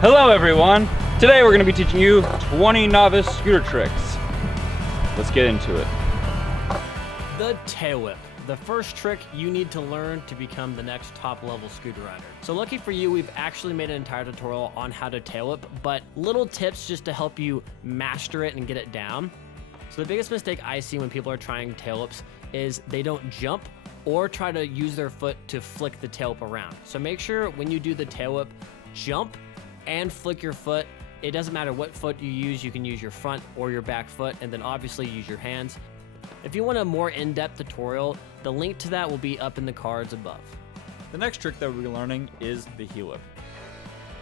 Hello everyone! Today we're going to be teaching you 20 novice scooter tricks. Let's get into it. The tail whip. The first trick you need to learn to become the next top level scooter rider. So lucky for you, we've actually made an entire tutorial on how to tail whip, but little tips just to help you master it and get it down. So the biggest mistake I see when people are trying tail whips is they don't jump or try to use their foot to flick the tail whip around. So make sure when you do the tail whip, jump and flick your foot. It doesn't matter what foot you can use your front or your back foot, and then obviously use your hands. If you want a more in-depth tutorial, the link to that will be up in the cards above. The next trick that we'll be learning is the heel whip.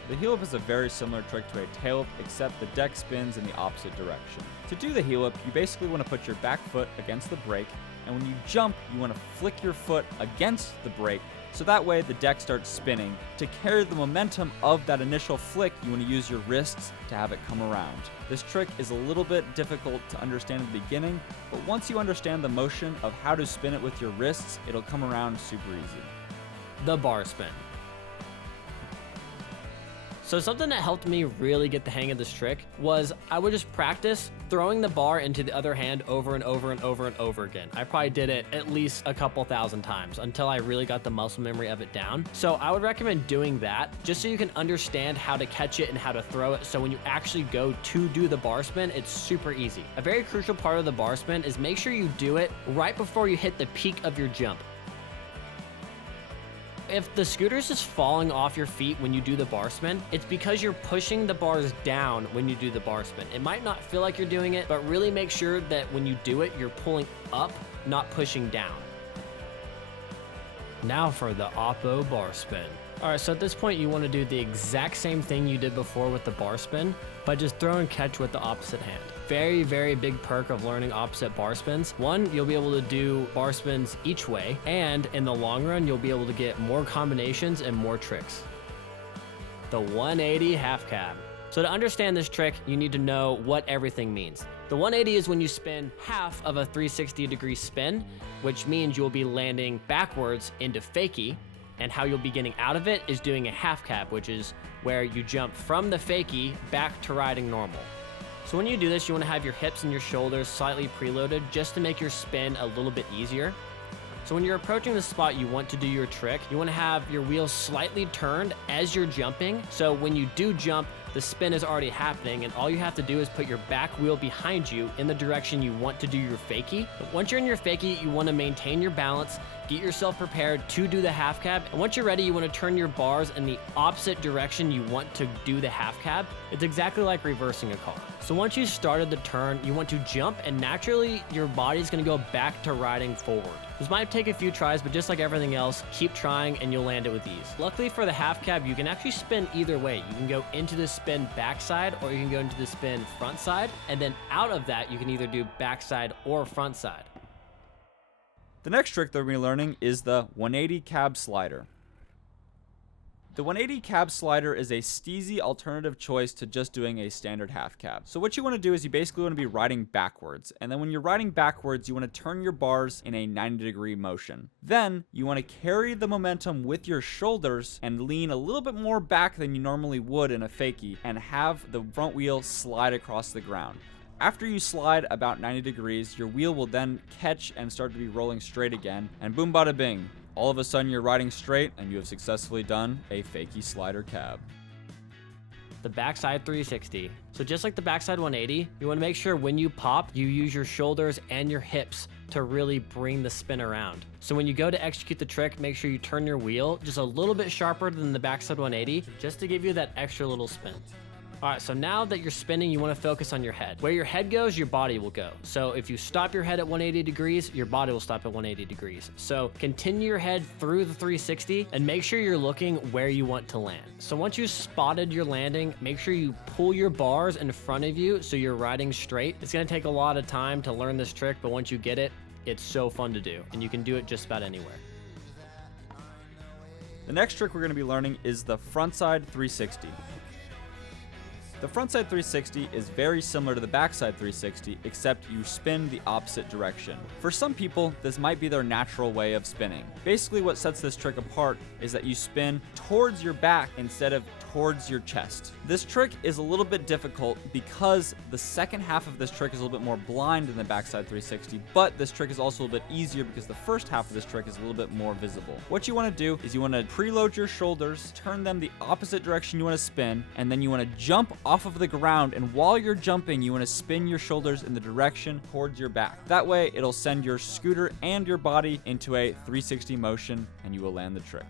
The heel whip is a very similar trick to a tail whip, except the deck spins in the opposite direction. To do the heel whip, you basically want to put your back foot against the brake, and when you jump, you want to flick your foot against the brake, so that way the deck starts spinning. To carry the momentum of that initial flick, you want to use your wrists to have it come around. This trick is a little bit difficult to understand at the beginning, but once you understand the motion of how to spin it with your wrists, it'll come around super easy. The bar spin. So something that helped me really get the hang of this trick was I would just practice throwing the bar into the other hand over and over and over and over again. I probably did it at least a couple thousand times until I really got the muscle memory of it down. So I would recommend doing that just so you can understand how to catch it and how to throw it. So when you actually go to do the bar spin, it's super easy. A very crucial part of the bar spin is make sure you do it right before you hit the peak of your jump. If the scooter's just falling off your feet when you do the bar spin, it's because you're pushing the bars down when you do the bar spin. It might not feel like you're doing it, but really make sure that when you do it, you're pulling up, not pushing down. Now for the oppo bar spin. All right, so at this point, you want to do the exact same thing you did before with the bar spin, but just throw and catch with the opposite hand. Very, very big perk of learning opposite bar spins. One, you'll be able to do bar spins each way, and in the long run, you'll be able to get more combinations and more tricks. The 180 half cab. So to understand this trick, you need to know what everything means. The 180 is when you spin half of a 360-degree spin, which means you'll be landing backwards into fakie, and how you'll be getting out of it is doing a half cab, which is where you jump from the fakie back to riding normal. So when you do this, you want to have your hips and your shoulders slightly preloaded just to make your spin a little bit easier. So when you're approaching the spot you want to do your trick, you want to have your wheels slightly turned as you're jumping. So when you do jump, the spin is already happening, and all you have to do is put your back wheel behind you in the direction you want to do your fakie. But once you're in your fakie, you want to maintain your balance, get yourself prepared to do the half cab, and once you're ready, you want to turn your bars in the opposite direction you want to do the half cab. It's exactly like reversing a car. So once you started the turn, you want to jump, and naturally, your body's going to go back to riding forward. This might take a few tries, but just like everything else, keep trying and you'll land it with ease. Luckily for the half cab, you can actually spin either way. You can go into the spin backside, or you can go into the spin front side, and then out of that, you can either do backside or front side. The next trick that we're going to be learning is the 180 cab slider. The 180 cab slider is a steezy alternative choice to just doing a standard half cab. So what you want to do is you basically want to be riding backwards. And then when you're riding backwards, you want to turn your bars in a 90-degree motion. Then you want to carry the momentum with your shoulders and lean a little bit more back than you normally would in a fakie, and have the front wheel slide across the ground. After you slide about 90 degrees, your wheel will then catch and start to be rolling straight again, and boom bada bing. All of a sudden you're riding straight and you have successfully done a fakie slider cab. The backside 360. So just like the backside 180, you want to make sure when you pop, you use your shoulders and your hips to really bring the spin around. So when you go to execute the trick, make sure you turn your wheel just a little bit sharper than the backside 180, just to give you that extra little spin. All right, so now that you're spinning, you want to focus on your head. Where your head goes, your body will go. So if you stop your head at 180 degrees, your body will stop at 180 degrees. So continue your head through the 360 and make sure you're looking where you want to land. So once you've spotted your landing, make sure you pull your bars in front of you so you're riding straight. It's going to take a lot of time to learn this trick, but once you get it, it's so fun to do, and you can do it just about anywhere. The next trick we're going to be learning is the frontside 360. The frontside 360 is very similar to the backside 360, except you spin the opposite direction. For some people, this might be their natural way of spinning. Basically, what sets this trick apart is that you spin towards your back instead of towards your chest. This trick is a little bit difficult because the second half of this trick is a little bit more blind than the backside 360, but this trick is also a little bit easier because the first half of this trick is a little bit more visible. What you want to do is you want to preload your shoulders, turn them the opposite direction you want to spin, and then you want to jump off of the ground, and while you're jumping, you want to spin your shoulders in the direction towards your back. That way, it'll send your scooter and your body into a 360 motion, and you will land the trick.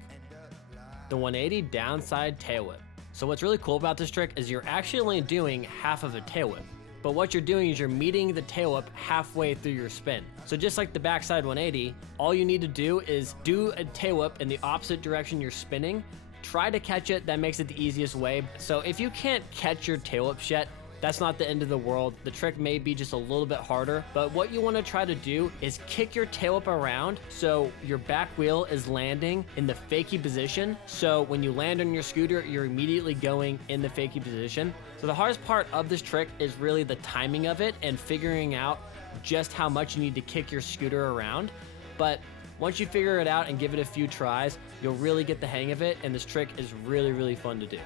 The 180 downside tail whip. So what's really cool about this trick is you're actually only doing half of a tail whip. But what you're doing is you're meeting the tail whip halfway through your spin. So just like the backside 180, all you need to do is do a tail whip in the opposite direction you're spinning. Try to catch it, that makes it the easiest way. So if you can't catch your tail whips yet, that's not the end of the world. The trick may be just a little bit harder, but what you want to try to do is kick your tail up around so your back wheel is landing in the fakie position. So when you land on your scooter, you're immediately going in the fakie position. So the hardest part of this trick is really the timing of it and figuring out just how much you need to kick your scooter around. But once you figure it out and give it a few tries, you'll really get the hang of it, and this trick is really, really fun to do.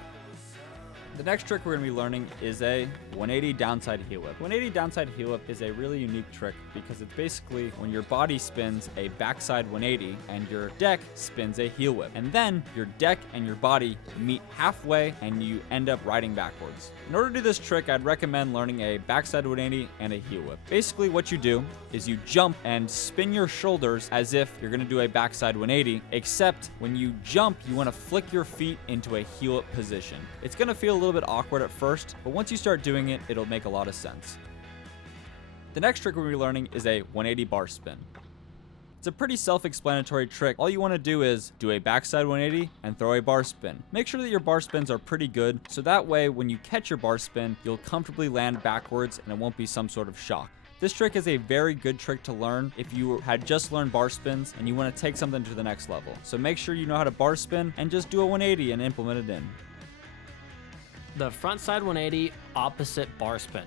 The next trick we're going to be learning is a 180 downside heel whip. 180 downside heel whip is a really unique trick because it's basically when your body spins a backside 180 and your deck spins a heel whip. And then your deck and your body meet halfway and you end up riding backwards. In order to do this trick, I'd recommend learning a backside 180 and a heel whip. Basically what you do is you jump and spin your shoulders as if you're going to do a backside 180, except when you jump, you want to flick your feet into a heel whip position. It's going to feel a little bit awkward at first, but once you start doing it, it'll make a lot of sense. The next trick we'll be learning is a 180 bar spin. It's a pretty self-explanatory trick. All you want to do is do a backside 180 and throw a bar spin. Make sure that your bar spins are pretty good, so that way when you catch your bar spin, you'll comfortably land backwards and it won't be some sort of shock. This trick is a very good trick to learn if you had just learned bar spins and you want to take something to the next level. So make sure you know how to bar spin and just do a 180 and implement it in. The frontside 180 opposite bar spin.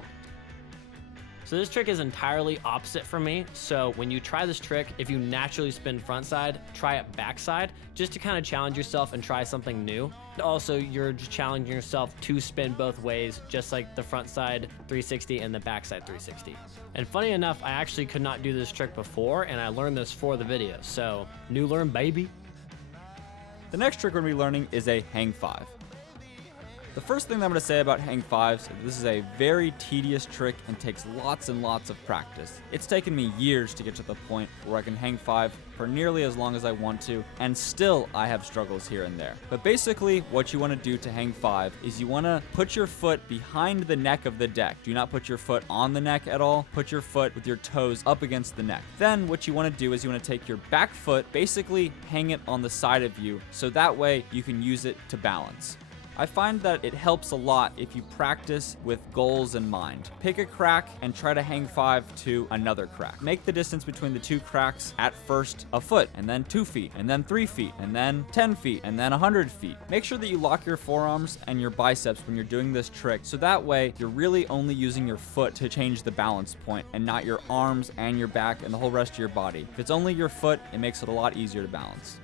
So this trick is entirely opposite for me. So when you try this trick, if you naturally spin frontside, try it backside, just to kind of challenge yourself and try something new. Also, you're just challenging yourself to spin both ways, just like the frontside 360 and the backside 360. And funny enough, I actually could not do this trick before, and I learned this for the video. So new learn, baby. The next trick we're going to be learning is a hang five. The first thing that I'm going to say about hang fives, this is a very tedious trick and takes lots and lots of practice. It's taken me years to get to the point where I can hang five for nearly as long as I want to, and still I have struggles here and there. But basically, what you want to do to hang five is you want to put your foot behind the neck of the deck. Do not put your foot on the neck at all. Put your foot with your toes up against the neck. Then what you want to do is you want to take your back foot, basically hang it on the side of you, so that way you can use it to balance. I find that it helps a lot if you practice with goals in mind. Pick a crack and try to hang five to another crack. Make the distance between the two cracks at first a foot, and then 2 feet, and then 3 feet, and then 10 feet, and then 100 feet. Make sure that you lock your forearms and your biceps when you're doing this trick, so that way you're really only using your foot to change the balance point and not your arms and your back and the whole rest of your body. If it's only your foot, it makes it a lot easier to balance.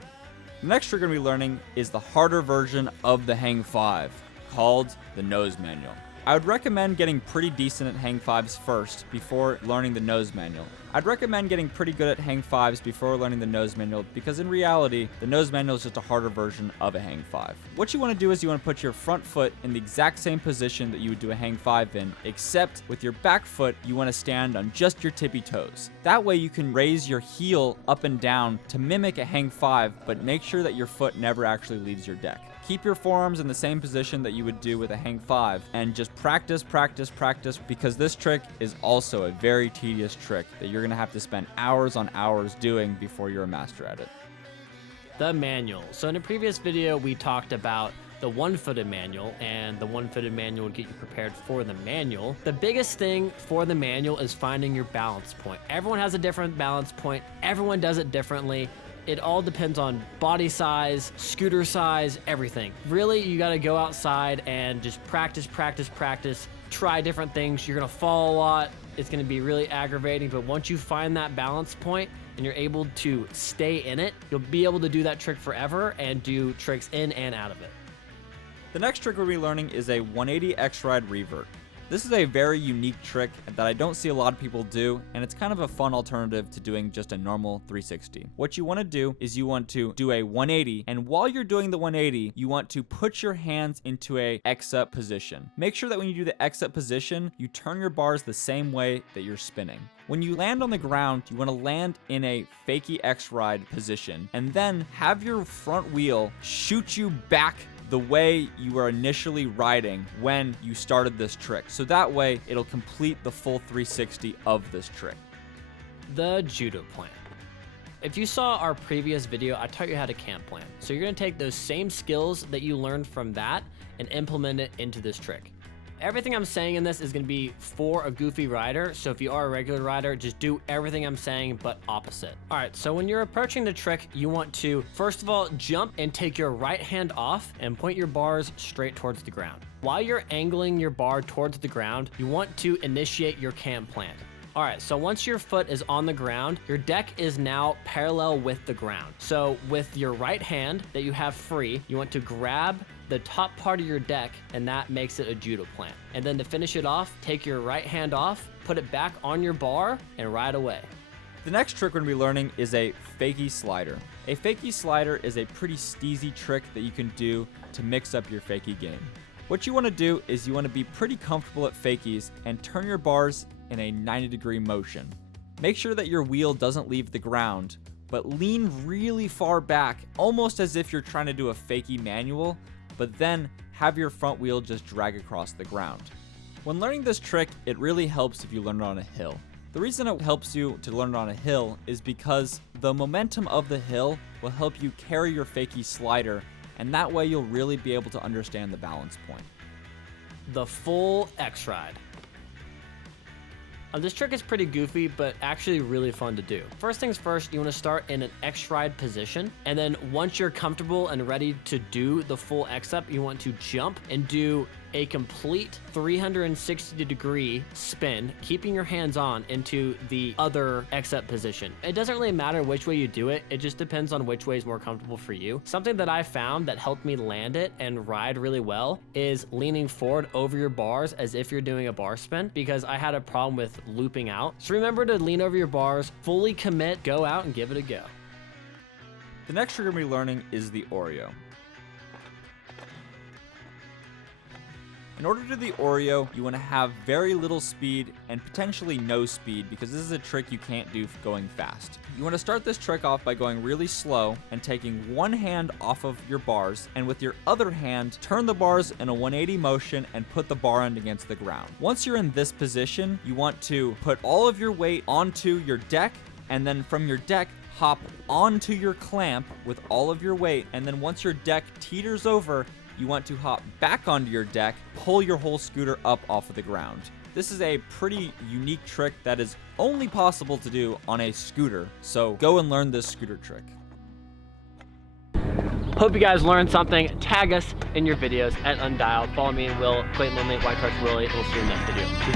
The next trick we're going to be learning is the harder version of the hang five, called the nose manual. I would recommend getting pretty decent at hang fives first before learning the nose manual. I'd recommend getting pretty good at hang fives before learning the nose manual because in reality, the nose manual is just a harder version of a hang five. What you want to do is you want to put your front foot in the exact same position that you would do a hang five in, except with your back foot, you want to stand on just your tippy toes. That way you can raise your heel up and down to mimic a hang five, but make sure that your foot never actually leaves your deck. Keep your forearms in the same position that you would do with a hang five and just practice because this trick is also a very tedious trick that you're going to have to spend hours on hours doing before you're a master at it. The manual. So in a previous video, we talked about the one-footed manual, and the one-footed manual would get you prepared for the manual. The biggest thing for the manual is finding your balance point. Everyone has a different balance point. Everyone does it differently. It all depends on body size, scooter size, everything. Really, you gotta go outside and just practice, try different things. You're gonna fall a lot. It's gonna be really aggravating, but once you find that balance point and you're able to stay in it, you'll be able to do that trick forever and do tricks in and out of it. The next trick we'll be learning is a 180 X-Ride revert. This is a very unique trick that I don't see a lot of people do, and it's kind of a fun alternative to doing just a normal 360. What you want to do is you want to do a 180, and while you're doing the 180, you want to put your hands into a X-up position. Make sure that when you do the X-up position, you turn your bars the same way that you're spinning. When you land on the ground, you want to land in a Fakie X-Ride position, and then have your front wheel shoot you back the way you were initially riding when you started this trick. So that way, it'll complete the full 360 of this trick. The Judo plan. If you saw our previous video, I taught you how to camp plan. So you're gonna take those same skills that you learned from that and implement it into this trick. Everything I'm saying in this is gonna be for a goofy rider, so if you are a regular rider, just do everything I'm saying, but opposite. All right, so when you're approaching the trick, you want to, first of all, jump and take your right hand off and point your bars straight towards the ground. While you're angling your bar towards the ground, you want to initiate your camp plant. All right, so once your foot is on the ground, your deck is now parallel with the ground. So with your right hand that you have free, you want to grab the top part of your deck, and that makes it a Judo plant. And then to finish it off, take your right hand off, put it back on your bar, and ride away. The next trick we're going to be learning is a Fakie slider. A Fakie slider is a pretty steezy trick that you can do to mix up your Fakie game. What you want to do is you want to be pretty comfortable at Fakies and turn your bars in a 90-degree motion. Make sure that your wheel doesn't leave the ground, but lean really far back, almost as if you're trying to do a Fakie manual, but then have your front wheel just drag across the ground. When learning this trick, it really helps if you learn it on a hill. The reason it helps you to learn it on a hill is because the momentum of the hill will help you carry your Fakie slider, and that way you'll really be able to understand the balance point. The full X-Ride. This trick is pretty goofy, but actually really fun to do. First things first, you want to start in an X-Ride position, and then once you're comfortable and ready to do the full X-up, you want to jump and do a complete 360-degree spin, keeping your hands on into the other X-up position. It doesn't really matter which way you do it, it just depends on which way is more comfortable for you. Something that I found that helped me land it and ride really well is leaning forward over your bars as if you're doing a bar spin, because I had a problem with looping out. So remember to lean over your bars, fully commit, go out and give it a go. The next trick we're going to be learning is the Oreo. In order to do the Oreo, you want to have very little speed and potentially no speed, because this is a trick you can't do going fast. You want to start this trick off by going really slow and taking one hand off of your bars, and with your other hand, turn the bars in a 180 motion and put the bar end against the ground. Once you're in this position, you want to put all of your weight onto your deck, and then from your deck, hop onto your clamp with all of your weight, and then once your deck teeters over, you want to hop back onto your deck, pull your whole scooter up off of the ground. This is a pretty unique trick that is only possible to do on a scooter, so go and learn this scooter trick. Hope you guys learned something. Tag us in your videos at Undialed. Follow me and Will, Clayton Lindley, White Trucks Willie, and we'll see you in the next video. Peace.